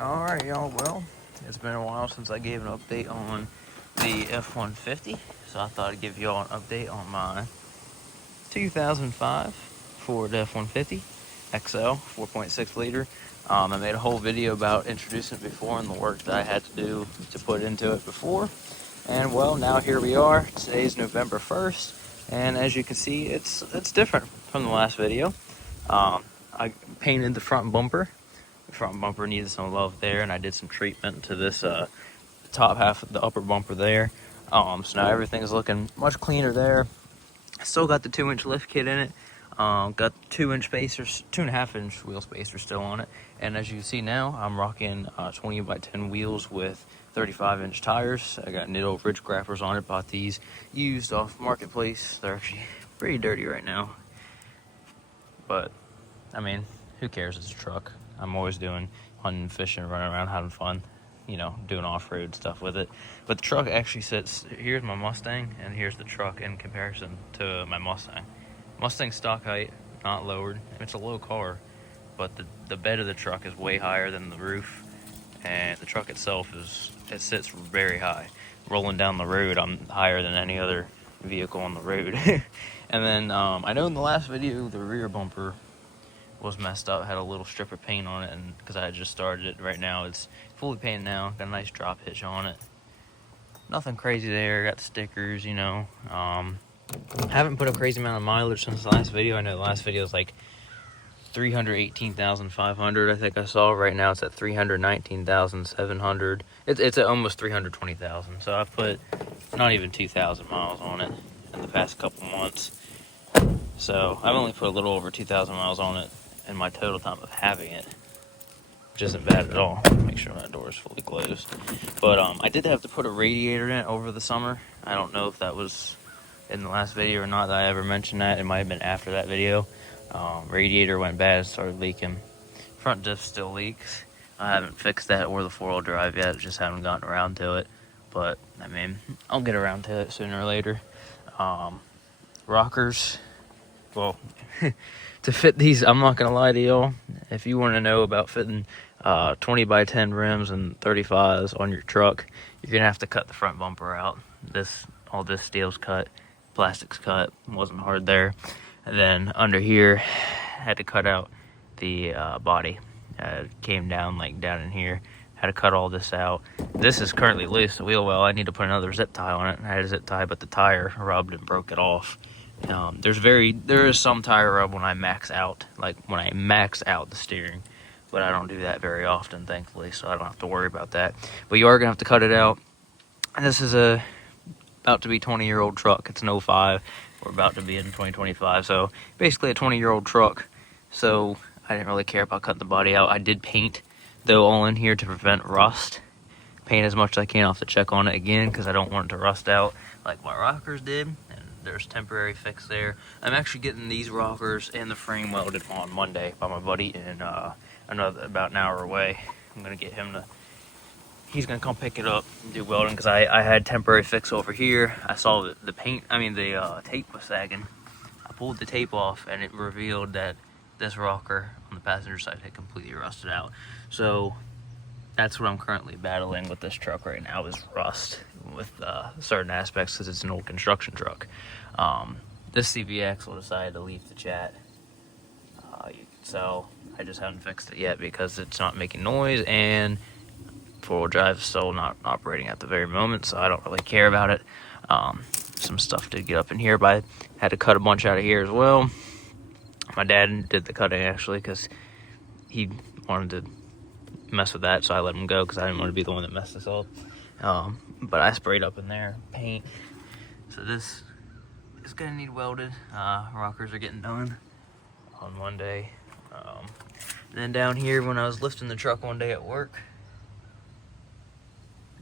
Alright, y'all, well, it's been a while since I gave an update on the F-150, so I thought I'd give y'all an update on my 2005 Ford F-150 XL 4.6 liter. I made a whole video about introducing it before and the work that I had to do to put into it before. And well, now here we are. Today's November 1st, and as you can see, it's different from the last video. I painted the front bumper. The front bumper needed some love there, and I did some treatment to this top half of the upper bumper there. So now everything's looking much cleaner there. Still got the 2-inch lift kit in it. Got 2-inch spacers, 2.5-inch wheel spacers still on it. And as you can see now, I'm rocking 20x10 wheels with 35-inch tires. I got Nitto ridge grappers on it. Bought these used off Marketplace. They're actually pretty dirty right now. But, I mean, who cares? It's a truck. I'm always doing hunting, fishing, running around, having fun. You know, doing off-road stuff with it. But the truck actually sits, here's my Mustang, and here's the truck in comparison to my Mustang. Mustang stock height, not lowered. It's a low car, but the bed of the truck is way higher than the roof, and the truck itself it sits very high. Rolling down the road, I'm higher than any other vehicle on the road. And then I know in the last video the rear bumper was messed up, had a little strip of paint on it, and because I had just started it, right now it's fully painted now, got a nice drop hitch on it. Nothing crazy there, got the stickers, you know. Haven't put a crazy amount of mileage since the last video. I know the last video was like 318,500, I think I saw. Right now it's at 319,700. It's at almost 320,000, so I've put not even 2,000 miles on it in the past couple months. So I've only put a little over 2,000 miles on it in my total time of having it, which isn't bad at all. Make sure my door is fully closed. But I did have to put a radiator in it over the summer. I don't know if that was in the last video or not that I ever mentioned that. It might have been after that video. Radiator went bad, started leaking. Front diff still leaks. I haven't fixed that or the 4-wheel drive yet, just haven't gotten around to it. But, I mean, I'll get around to it sooner or later. Rockers, well, to fit these, I'm not gonna lie to y'all, if you want to know about fitting 20x10 rims and 35s on your truck, you're gonna have to cut the front bumper out. All this steel's cut, plastic's cut, wasn't hard there. And then under here, had to cut out the body. Came down like down in here. Had to cut all this out. This is currently loose, the wheel well. I need to put another zip tie on it. I had a zip tie, but the tire rubbed and broke it off. There is some tire rub when I max out, like when I max out the steering, but I don't do that very often, thankfully, so I don't have to worry about that. But you are gonna have to cut it out. And this is about to be 20-year-old truck. It's an 05. We're about to be in 2025, so basically a 20-year-old truck. So I didn't really care about cutting the body out. I did paint, though, all in here to prevent rust. Paint as much as I can. I'll have to check on it again because I don't want it to rust out like my rockers did. There's temporary fix there. I'm actually getting these rockers and the frame welded on Monday by my buddy in about an hour away. I'm gonna get him to, he's gonna come pick it up and do welding because I had temporary fix over here. I saw the tape was sagging. I pulled the tape off and it revealed that this rocker on the passenger side had completely rusted out. So that's what I'm currently battling with this truck right now, is rust with certain aspects because it's an old construction truck. This CV axle decided to leave the chat, so I just haven't fixed it yet because it's not making noise, and 4-wheel drive is still not operating at the very moment, so I don't really care about it. Some stuff did get up in here, but I had to cut a bunch out of here as well. My dad did the cutting actually because he wanted to mess with that, so I let him go because I didn't want to be the one that messed this up. But I sprayed up in there paint, so this is gonna need welded. Rockers are getting done on Monday. Then down here, when I was lifting the truck one day at work,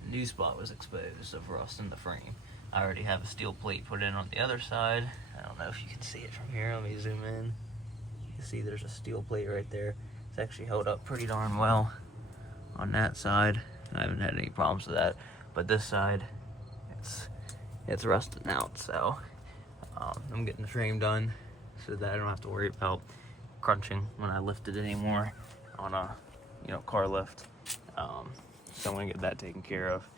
a new spot was exposed of rust in the frame. I already have a steel plate put in on the other side. I don't know if you can see it from here. Let me zoom in. You can see there's a steel plate right there. It's actually held up pretty darn well on that side. I haven't had any problems with that, but this side, it's rusting out. So I'm getting the frame done so that I don't have to worry about crunching when I lift it anymore on a car lift. So I'm gonna get that taken care of.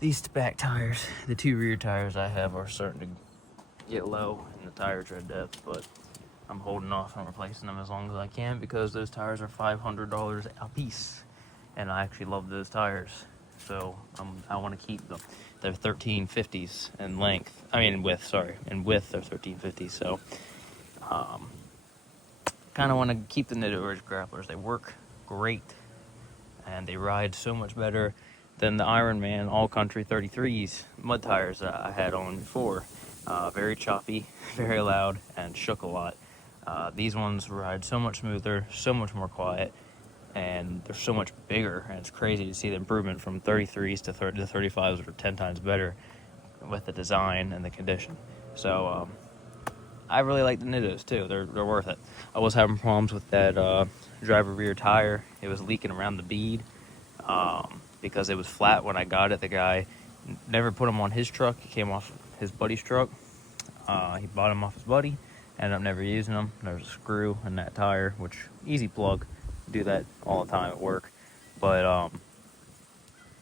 These back tires, the 2 rear tires I have, are starting to get low in the tire tread depth, but I'm holding off on replacing them as long as I can because those tires are $500 a piece, and I actually love those tires. So I want to keep them. They're 1350s in length. I mean, in width. Sorry, in width they're 1350s. So kind of want to keep the Nitto Ridge grapplers. They work great, and they ride so much better than the Ironman All Country 33s mud tires that I had on before. Very choppy, very loud, and shook a lot. These ones ride so much smoother, so much more quiet, and they're so much bigger, and it's crazy to see the improvement from 33s to 35s that are 10 times better with the design and the condition. So I really like the Nittos too. They're worth it. I was having problems with that driver rear tire. It was leaking around the bead because it was flat when I got it. The guy never put them on his truck. He came off his buddy's truck. He bought them off his buddy. Ended up never using them. There's a screw in that tire, which easy plug. Do that all the time at work. But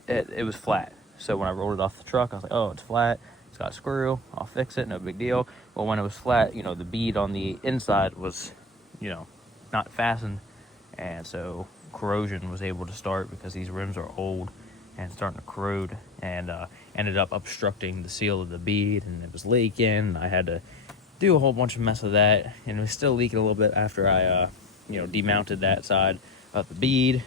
it was flat. So when I rolled it off the truck, I was like, oh, it's flat. It's got a screw. I'll fix it. No big deal. Well, when it was flat, you know, the bead on the inside was, you know, not fastened. And so corrosion was able to start because these rims are old and starting to corrode, and ended up obstructing the seal of the bead, and it was leaking. I had to do a whole bunch of mess of that, and it was still leaking a little bit after I demounted that side of the bead,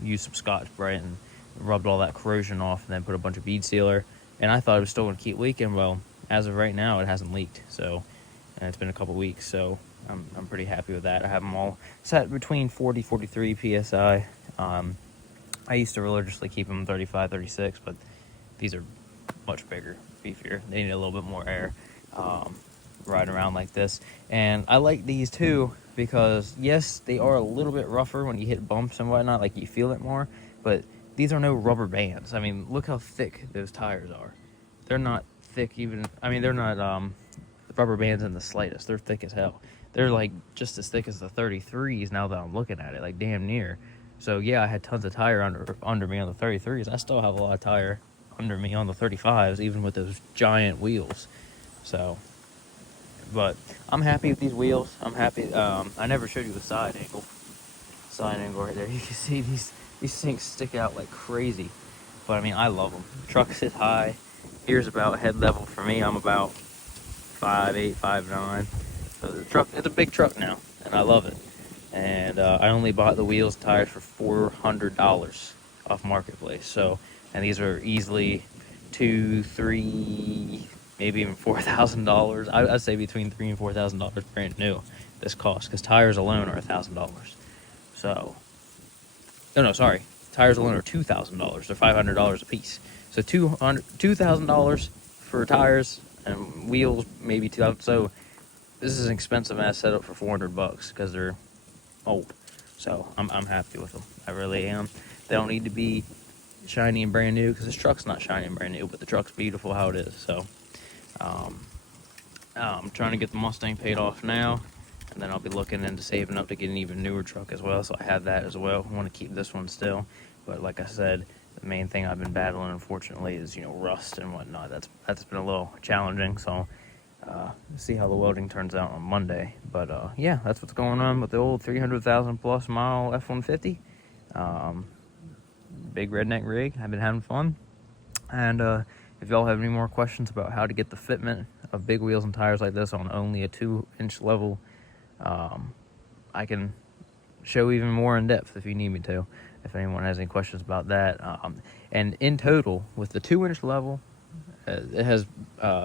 used some Scotch-Brite and rubbed all that corrosion off, and then put a bunch of bead sealer, and I thought it was still going to keep leaking. Well, as of right now, it hasn't leaked, so, and it's been a couple weeks, so I'm pretty happy with that. I have them all set between 40, 43 PSI. I used to religiously keep them 35, 36, but these are much bigger, beefier. They need a little bit more air riding around like this. And I like these too because, yes, they are a little bit rougher when you hit bumps and whatnot, like you feel it more, but these are no rubber bands. I mean, look how thick those tires are. They're not thick even, I mean, they're not rubber bands in the slightest. They're thick as hell. They're like just as thick as the 33s now that I'm looking at it, like damn near. So yeah, I had tons of tire under me on the 33s. I still have a lot of tire under me on the 35s, even with those giant wheels. So, but I'm happy with these wheels. I'm happy. I never showed you the side angle. Side angle right there. You can see these things stick out like crazy. But I mean, I love them. The truck sits high. Here's about head level for me. I'm about 5'8", 5'9". So the truck, it's a big truck now, and I love it. And I only bought the wheels and tires for $400 off Marketplace. So, and these are easily $2,000, $3,000, maybe even $4,000. I'd say between $3,000 and $4,000 brand new. This cost, because tires alone are $1,000. So, no, sorry, tires alone are $2,000. They're $500 a piece. So $2,000 for tires and wheels, maybe $2,000. So this is an expensive ass setup for $400 because they're old. So I'm happy with them. I really am. They don't need to be shiny and brand new because this truck's not shiny and brand new, but the truck's beautiful how it is. So I'm trying to get the Mustang paid off now, and then I'll be looking into saving up to get an even newer truck as well. So I have that as well. I want to keep this one still, but like I said, the main thing I've been battling, unfortunately, is rust and whatnot. That's been a little challenging. So see how the welding turns out on Monday. But yeah, that's what's going on with the old 300,000 plus mile F150. Big redneck rig. I've been having fun. And if y'all have any more questions about how to get the fitment of big wheels and tires like this on only a 2-inch level, I can show even more in depth if you need me to, if anyone has any questions about that. And in total, with the 2-inch level, it has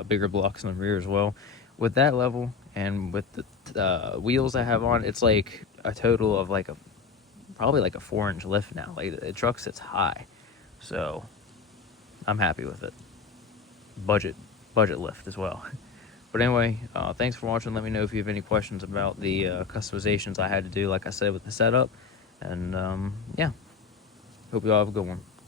bigger blocks in the rear as well. With that level and with the wheels I have on, it's like a total of probably like a 4-inch lift now. Like the truck sits high, so I'm happy with it. Budget lift as well. But anyway, thanks for watching. Let me know if you have any questions about the customizations I had to do, like I said, with the setup. And yeah, hope you all have a good one.